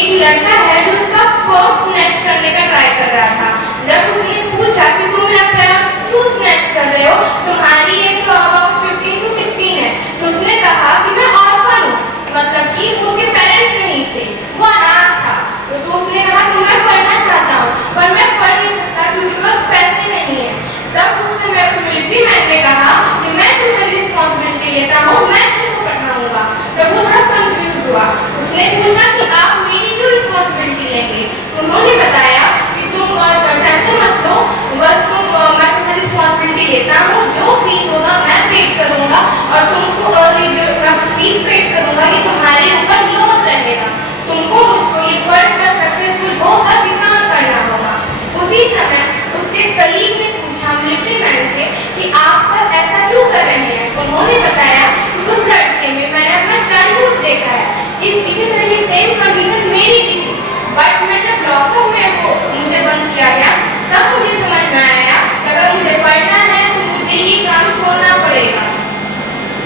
एक लड़का है जो उसका पर्स स्नैच करने का ट्राई कर रहा था। जब उसने पूछा कि तुम मेरा पर्स क्यों स्नैच कर रहे हो, तुम्हारी एज तो अबाउट 15 to 16 है। तो उसने कहा कि मैं ऑर्फन हूँ, मतलब कि उसके पेरेंट्स नहीं थे, वो अनाथ था। तो उसने कहा कि मैं पढ़ना चाहता हूँ पर मैं पढ़ नहीं सकता क्योंकि बस पैसे नहीं है। तब उस समय उस मिलिट्री मैन ने कहा कि मैं तुम्हारी रिस्पॉन्सिबिलिटी लेता हूँ, मैं तुमको पढ़ाऊंगा। तब वो थोड़ा कंफ्यूज हुआ। उसने पूछा कि आप मेरी क्यों रिस्पॉन्सिबिलिटी लेंगे। उन्होंने बताया कि तुम टेंशन मत लो, बस मैं तुम्हारी रिस्पॉन्सिबिलिटी लेता हूँ, जो फीस होगा मैं पेड करूंगा और तुमको फीस पेड करूंगा ये तुम्हारे ऊपर लोन रहेगा। तुमको मुझको ये पढ़कर सक्सेसफुल होकर रिटर्न करना होगा। उसी समय उसके कलीग ने पूछा मिलिट्री मैन से कि आप ऐसा क्यों कर रहे हैं। तो उन्होंने बताया कि उस लड़के में मैंने अपना चाइल्डहुड देखा है, इसी तरह की सेम कंडीशन मेरी भी थी। बट मैं जब लॉकअप में वो मुझे बंद किया गया तब मुझे समझ में आया कि अगर मुझे पढ़ना है तो मुझे ये काम छोड़ना पड़ेगा।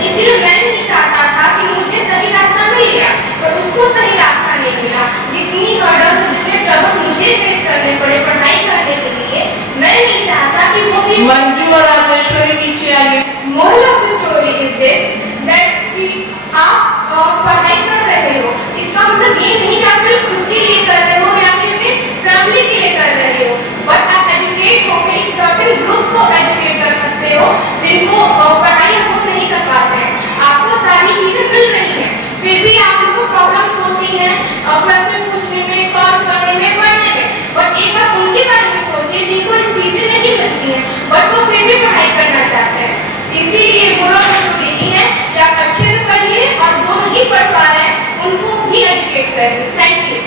इसलिए मैं नहीं चाहता था कि मुझे सही रास्ता मिल गया पर उसको सही रास्ता नहीं मिला। जितनी हर्डल्स जितने ट्रबल्स मुझे फेस करने पड़े पढ़ाई करने के लिए, मैं नहीं चाहता कि वो भी। मंजू और राजेश्वरी नीचे आइए। Moral of the story is this that कि आप पढ़ाई कर रहे हो, इसका मतलब ये नहीं कि आप सिर्फ खुद के लिए कर रहे हो या फिर अपने फैमिली के लिए कर रहे हो, बट आप एजुकेट होकर इस सर्टेन ग्रुप को एजुकेट कर सकते हो जिनको पढ़ाई अफोर्ड नहीं कर पाते हैं। आपको सारी चीजें मिल रही हैं फिर भी आपको प्रॉब्लम्स होती हैं क्वेश्चन पूछने में, सॉल्व करने में, पढ़ने में। बट एक बार उनके बारे में सोचिए जिनको ये चीजें नहीं मिलती हैं बट वो फिर भी पढ़ाई करना चाहते हैं। इसीलिए मोरल यही है कि आप अच्छे से पढ़िए और जो नहीं पढ़ पा रहे हैं उनको भी एजुकेट करिए। Thank you.